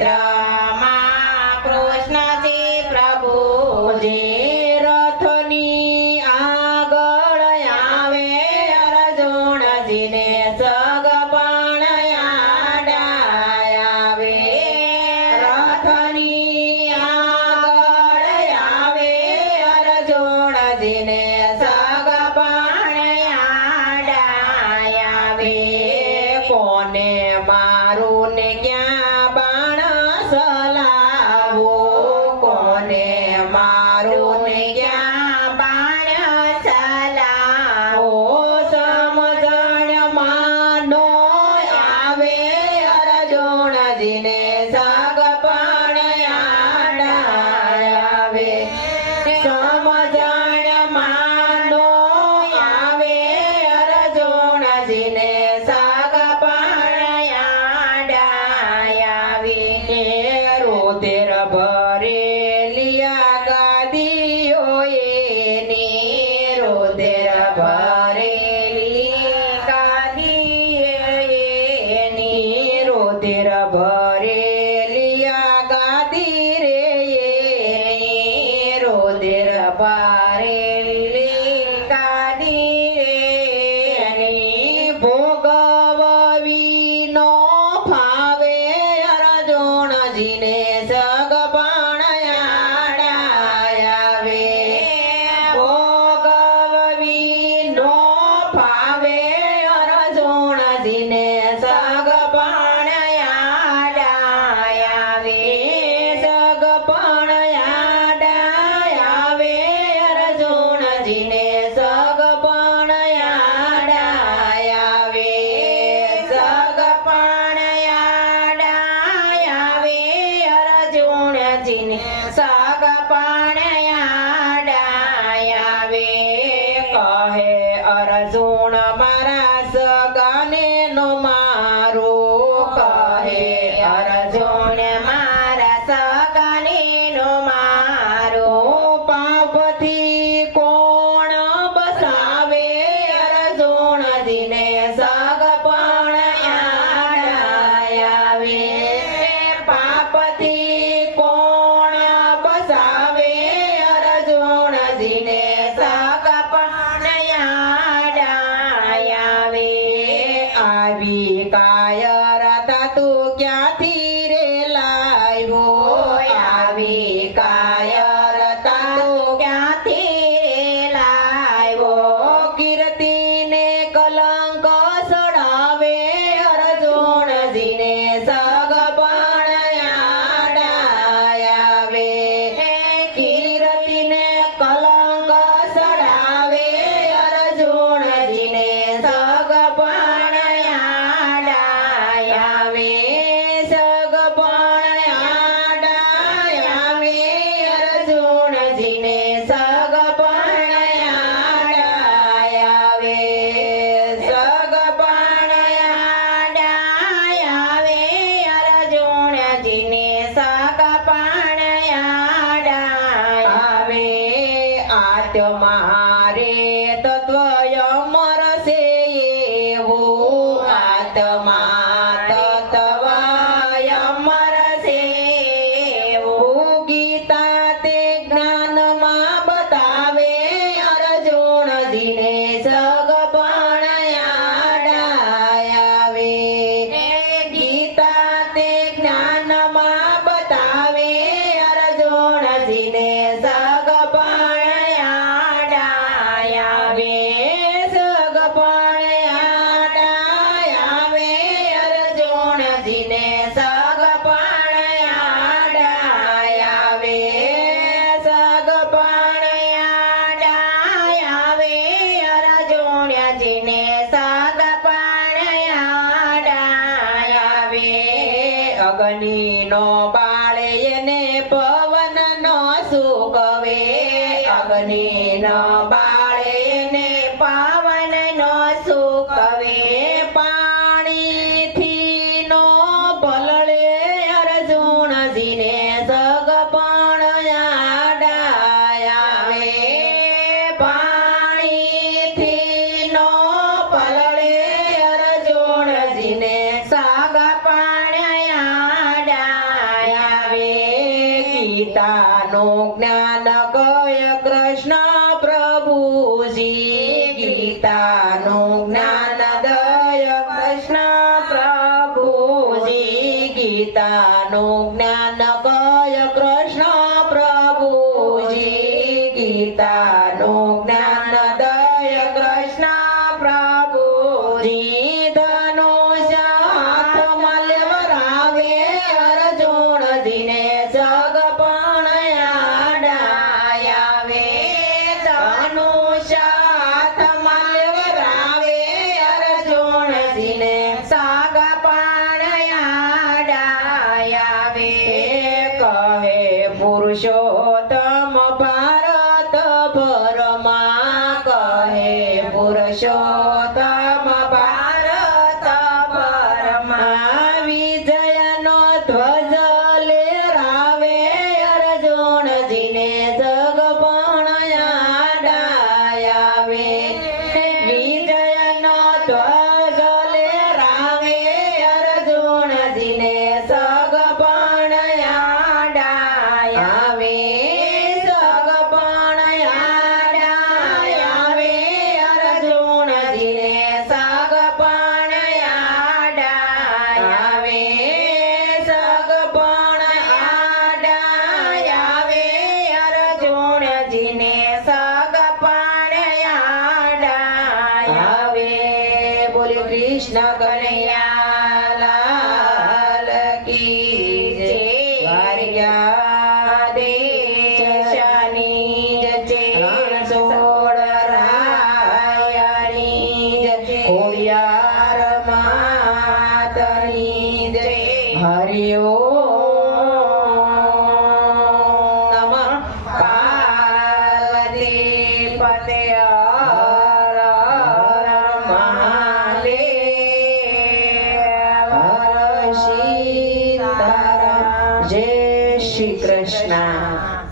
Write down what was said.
ક્ષેત્રમાં કૃષ્ણજી પ્રભુજી રથની આગળ આવે અર્જુનજીને સગપણ આડાવે રથની આગળ આવે અર્જુનજીને કોને મારું ને ક્યાં બાણ સલાવો કોને મારું ને ક્યાં બાણ સલાવો સમજણ માંડો આવે અર્જુનજીને સગપણ આડાવે સમજણ માંડો આવે અર્જુનજીને તેર ભરેલિયા ગાદીઓ એની રોદેર ભરેલી ગાદી એની રોદેર ભરેલિયા ગાદી રે એની રોદેર ભરેલી ગાદી રે એની ભોગવવી નો ફાવે અર્જુનજીને સગપણ આડાવે ભોગવવી નો ફાવે અર્જુનજીને સગપણ આડાવે સગપણ આડાવે અર્જુનજીને સગપણ આડાવે સગપણ અર્જુનજીને સગપણ આડાવે કહે અર્જુન મારા સગાને નો મારો કહે અર્જુન મારા સગાને નો મારો પાપથી કોણ બસાવે અર્જુનજીને સગપણ આડાવે પાપથી કોણ બસાવે અર્જુનજીને સગપણ આડાવે આવી કાયરતા તું ક્યાંથી રે લાવ્યો આવી કાયરતા તું ક્યાંથી રે લાવ્યો કીર્તિને કલંક સડાવે અર્જુનજીને સગપણ આડાવે કીર્તિને કલંક સડાવે અર્જુનજીને સગપણ આડાવે સગપણ આડાવે અર્જુનજીને સગપણ આડાવે સગપણ આડાવે અર્જુનજીને સગપણ આડાવે આત્મારે તત્વ અમર છે એવું આત્મા તત્વ અમર છે એવું ગીતા તે જ્ઞાનમાં બતાવે અર્જુનજીને સગપણ આડાવે ગીતા તે જ્ઞાનમાં બતાવે અર્જુનજીને સગપણ આડાવે સગપણ આડાવે અર્જુનજીને સગપણ આડાવે સગપણ આડાવે અર્જુનજીને સગપણ આડાવે અગ્નિનો બાળે એને પવનનો સુકવે અગ્નિનો બાળે એને પવનનો સુકવે પાણીથી નો પલળે અર્જુનજીને સગપણ આડાવે પાણીથી નો પલળે અર્જુનજીને સગપણ આડાવે ગીતાનું જ્ઞાન કહે કૃષ્ણ પ્રભુજી ગીતાનું જ્ઞાન દય કૃષ્ણ પ્રભુજી ગીતાનું જ્ઞાન કહે કૃષ્ણ પ્રભુજી ગીતાનું જ્ઞાન દય કૃષ્ણ પ્રભુજી ધનુષ્ય હાથમાં લેવરાવે અર્જુનજીને સગપણ આડાયાવે ધનુષ્ય હાથમાં લેવરાવે અર્જુનજીને સગપણ આડાયાવે કહે પુરુષોત્તમ ભારત ભરમાં કહે પુરુષોત્તમ ભારત ભરમાં વિજયનો ધ્વજ લહેરાવે અર્જુનજીને જગપણ આડાયાવે વિજયનો ધ્વજ લહેરાવે અર્જુનજીને સગપણ આડાયાવે સગપણ આડાયાવે અર્જુનજીને સગપણ આડાયાવે સગપણ આડાયાવે અર્જુનજીને સગપણ આડાયાવે બોલે કૃષ્ણ કનૈયા લાલ કી જય વારિયા દેશાની જય રણછોડ રાયની જય ખોડિયાર માતની જય હરિ ઓમ નમઃ પાર્વતી પતે હર હર મહાદેવ હર સીતારામ જય શ્રી કૃષ્ણ